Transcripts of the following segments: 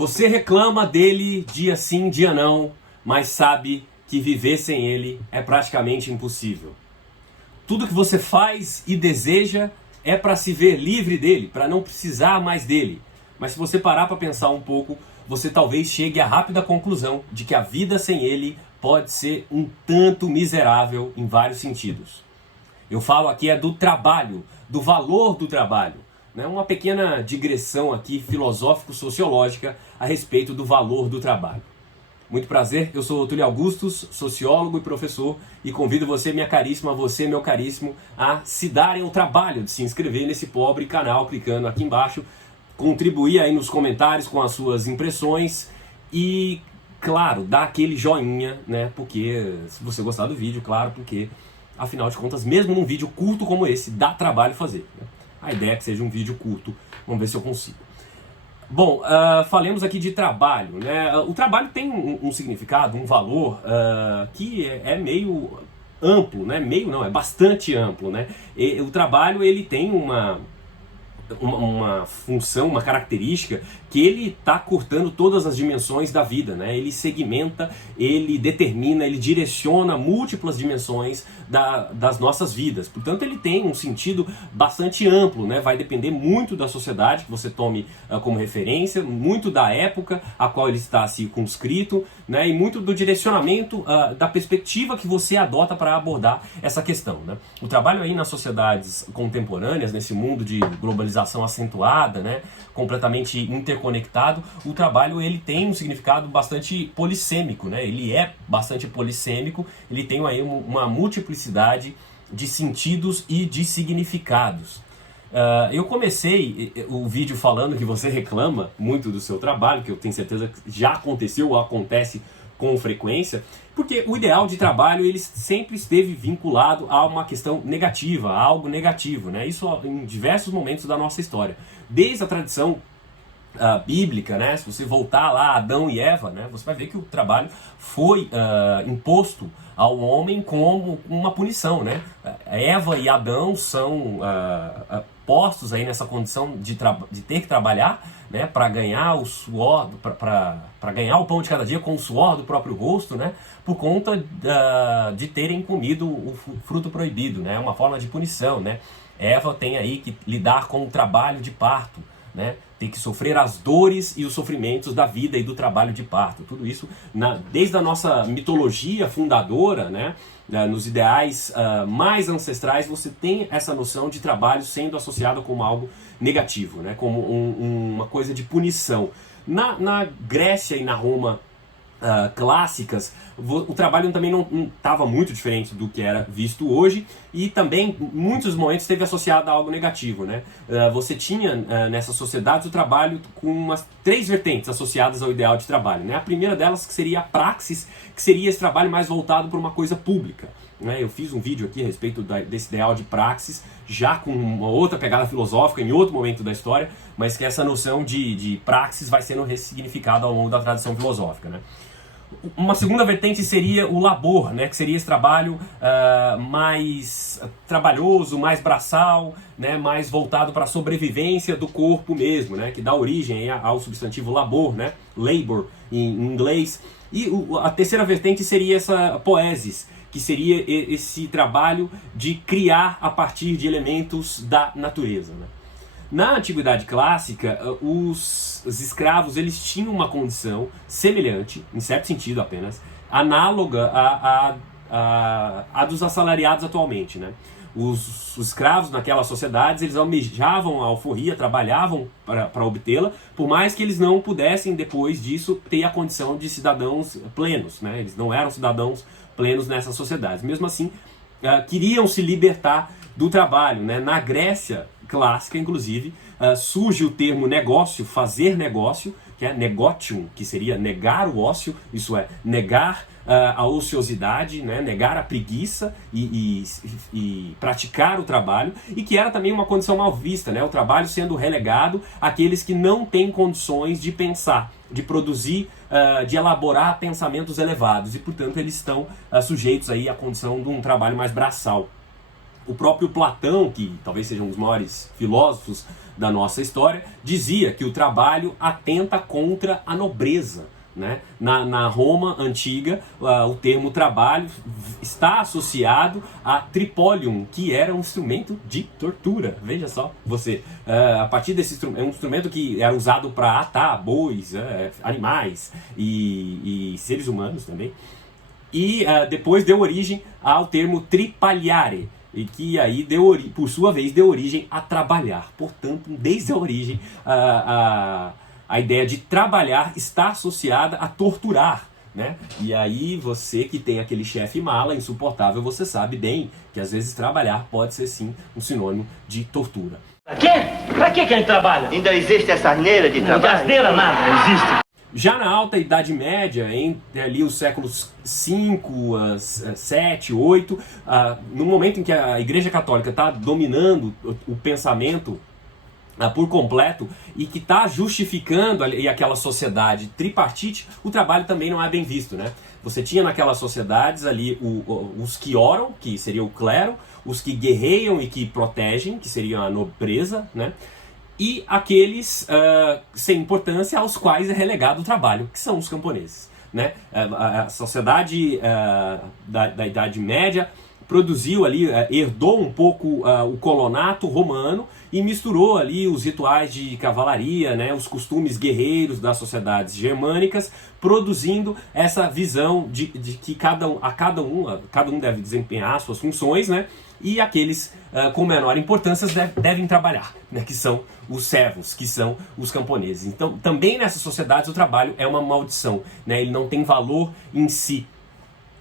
Você reclama dele dia sim, dia não, mas sabe que viver sem ele é praticamente impossível. Tudo que você faz e deseja é para se ver livre dele, para não precisar mais dele. Mas se você parar para pensar um pouco, você talvez chegue à rápida conclusão de que a vida sem ele pode ser um tanto miserável em vários sentidos. Eu falo aqui do trabalho, do valor do trabalho. Uma pequena digressão aqui filosófico-sociológica a respeito do valor do trabalho. Muito prazer, eu sou o Túlio Augustus, sociólogo e professor, e convido você, minha caríssima, você, meu caríssimo, a se darem o trabalho de se inscrever nesse pobre canal, clicando aqui embaixo, contribuir aí nos comentários com as suas impressões e, claro, dar aquele joinha, porque, se você gostar do vídeo, claro, porque, afinal de contas, mesmo num vídeo curto como esse, dá trabalho fazer, A ideia é que seja um vídeo curto, vamos ver se eu consigo. Bom, falemos aqui de trabalho, O trabalho tem um significado, um valor que é meio amplo, Meio não, é bastante amplo, E o trabalho, ele tem uma função, uma característica que ele está cortando todas as dimensões da vida, Ele segmenta, ele determina, ele direciona múltiplas dimensões das nossas vidas. Portanto, ele tem um sentido bastante amplo, Vai depender muito da sociedade que você tome como referência, muito da época a qual ele está circunscrito, E muito do direcionamento da perspectiva que você adota para abordar essa questão, O trabalho aí nas sociedades contemporâneas, nesse mundo de globalização acentuada, completamente interconectado, o trabalho ele tem um significado bastante polissêmico, Ele é bastante polissêmico, ele tem aí uma multiplicidade de sentidos e de significados. Eu comecei o vídeo falando que você reclama muito do seu trabalho, que eu tenho certeza que já aconteceu ou acontece com frequência, porque o ideal de trabalho ele sempre esteve vinculado a uma questão negativa, a algo negativo, Isso em diversos momentos da nossa história. Desde a tradição bíblica, se você voltar lá a Adão e Eva, você vai ver que o trabalho foi imposto ao homem como uma punição, Eva e Adão são postos aí nessa condição de ter que trabalhar, para ganhar o suor, para ganhar o pão de cada dia com o suor do próprio rosto, por conta de terem comido o fruto proibido, É uma forma de punição, Eva tem aí que lidar com o trabalho de parto, tem que sofrer as dores e os sofrimentos da vida e do trabalho de parto. Tudo isso, desde a nossa mitologia fundadora, nos ideais mais ancestrais, você tem essa noção de trabalho sendo associado como algo negativo, como uma coisa de punição. Na Grécia e na Roma clássicas, o trabalho também não estava muito diferente do que era visto hoje e também, em muitos momentos, esteve associado a algo negativo, Você tinha, nessas sociedades, o trabalho com umas 3 vertentes associadas ao ideal de trabalho, A primeira delas que seria a praxis, que seria esse trabalho mais voltado para uma coisa pública, Eu fiz um vídeo aqui a respeito desse ideal de praxis, já com uma outra pegada filosófica, em outro momento da história, mas que essa noção de praxis vai sendo ressignificada ao longo da tradição filosófica, Uma segunda vertente seria o labor, que seria esse trabalho mais trabalhoso, mais braçal, mais voltado para a sobrevivência do corpo mesmo, que dá origem ao substantivo labor, labor em inglês. E a terceira vertente seria essa poesis, que seria esse trabalho de criar a partir de elementos da natureza, Na Antiguidade Clássica, os escravos eles tinham uma condição semelhante, em certo sentido apenas, análoga à dos assalariados atualmente, Os escravos naquelas sociedades, eles almejavam a alforria, trabalhavam para obtê-la, por mais que eles não pudessem, depois disso, ter a condição de cidadãos plenos, Eles não eram cidadãos plenos nessas sociedades. Mesmo assim, queriam se libertar do trabalho, Na Grécia clássica, inclusive, surge o termo negócio, fazer negócio, que é negotium, que seria negar o ócio, isso é, negar a ociosidade, negar a preguiça e praticar o trabalho, e que era também uma condição mal vista, o trabalho sendo relegado àqueles que não têm condições de pensar, de produzir, de elaborar pensamentos elevados, e portanto eles estão sujeitos aí à condição de um trabalho mais braçal. O próprio Platão, que talvez seja um dos maiores filósofos da nossa história, dizia que o trabalho atenta contra a nobreza, né? Na Roma antiga, o termo trabalho está associado a tripolium, que era um instrumento de tortura. Veja só, você, a partir desse instrumento, é um instrumento que era usado para atar bois, animais e seres humanos também. E depois deu origem ao termo tripaliare, e que aí por sua vez deu origem a trabalhar. Portanto, desde a origem, a ideia de trabalhar está associada a torturar, né? E aí você que tem aquele chefe mala, insuportável, você sabe bem que às vezes trabalhar pode ser sim um sinônimo de tortura. Pra quê? Pra que a gente trabalha? Ainda existe essa asneira de trabalho? Asneira nada, não existe. Já na Alta Idade Média, entre ali os séculos 5, 7, 8, no momento em que a Igreja Católica está dominando o pensamento por completo e que está justificando ali aquela sociedade tripartite, o trabalho também não é bem visto, né? Você tinha naquelas sociedades ali os que oram, que seria o clero, os que guerreiam e que protegem, que seria a nobreza, né? E aqueles sem importância aos quais é relegado o trabalho, que são os camponeses, né? A sociedade da Idade Média produziu ali, herdou um pouco o colonato romano e misturou ali os rituais de cavalaria, né, os costumes guerreiros das sociedades germânicas, produzindo essa visão de que cada um deve desempenhar suas funções, né, e aqueles com menor importância devem trabalhar, né, que são os servos, que são os camponeses. Então, também nessas sociedades o trabalho é uma maldição, né, ele não tem valor em si.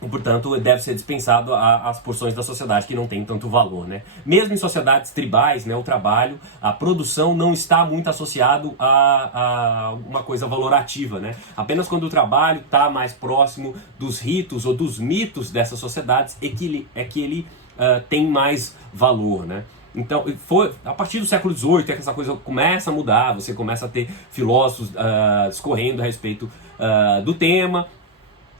E, portanto, deve ser dispensado às porções da sociedade que não tem tanto valor, né? Mesmo em sociedades tribais, né, o trabalho, a produção não está muito associado a uma coisa valorativa, né? Apenas quando o trabalho está mais próximo dos ritos ou dos mitos dessas sociedades é que ele tem mais valor, né? Então, foi a partir do século XVIII que essa coisa começa a mudar, você começa a ter filósofos discorrendo a respeito do tema.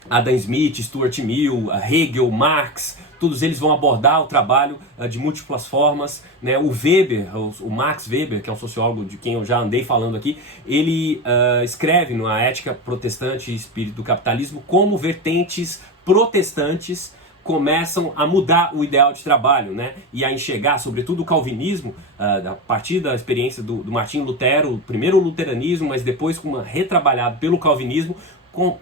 Adam Smith, Stuart Mill, Hegel, Marx, todos eles vão abordar o trabalho de múltiplas formas, né? O Weber, o Max Weber, que é um sociólogo de quem eu já andei falando aqui, ele escreve na Ética Protestante e Espírito do Capitalismo como vertentes protestantes começam a mudar o ideal de trabalho, né? E a enxergar, sobretudo, o calvinismo, a partir da experiência do Martinho Lutero, primeiro o luteranismo, mas depois retrabalhado pelo calvinismo,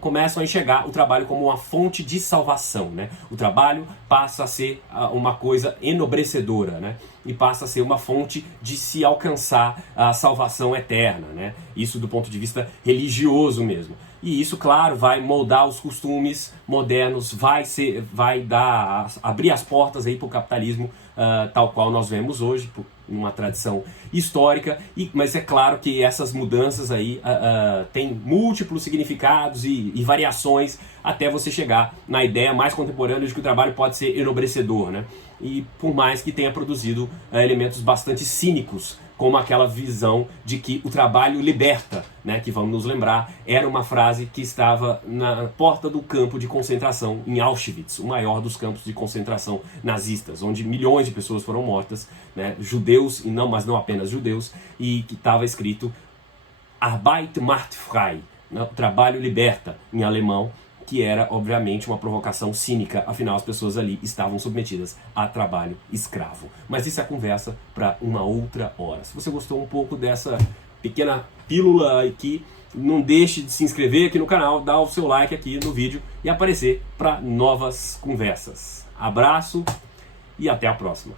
começam a enxergar o trabalho como uma fonte de salvação, né? O trabalho passa a ser uma coisa enobrecedora, né? E passa a ser uma fonte de se alcançar a salvação eterna, né? Isso do ponto de vista religioso mesmo. E isso, claro, vai moldar os costumes modernos, vai abrir as portas aí para o capitalismo tal qual nós vemos hoje, numa tradição histórica, mas é claro que essas mudanças aí têm múltiplos significados e variações até você chegar na ideia mais contemporânea de que o trabalho pode ser enobrecedor, né? E por mais que tenha produzido elementos bastante cínicos, como aquela visão de que o trabalho liberta, né, que vamos nos lembrar, era uma frase que estava na porta do campo de concentração em Auschwitz, o maior dos campos de concentração nazistas, onde milhões de pessoas foram mortas, né, judeus, mas não apenas judeus, e que estava escrito Arbeit macht frei, né, o trabalho liberta, em alemão, que era, obviamente, uma provocação cínica, afinal as pessoas ali estavam submetidas a trabalho escravo. Mas isso é conversa para uma outra hora. Se você gostou um pouco dessa pequena pílula aqui, não deixe de se inscrever aqui no canal, dar o seu like aqui no vídeo e aparecer para novas conversas. Abraço e até a próxima.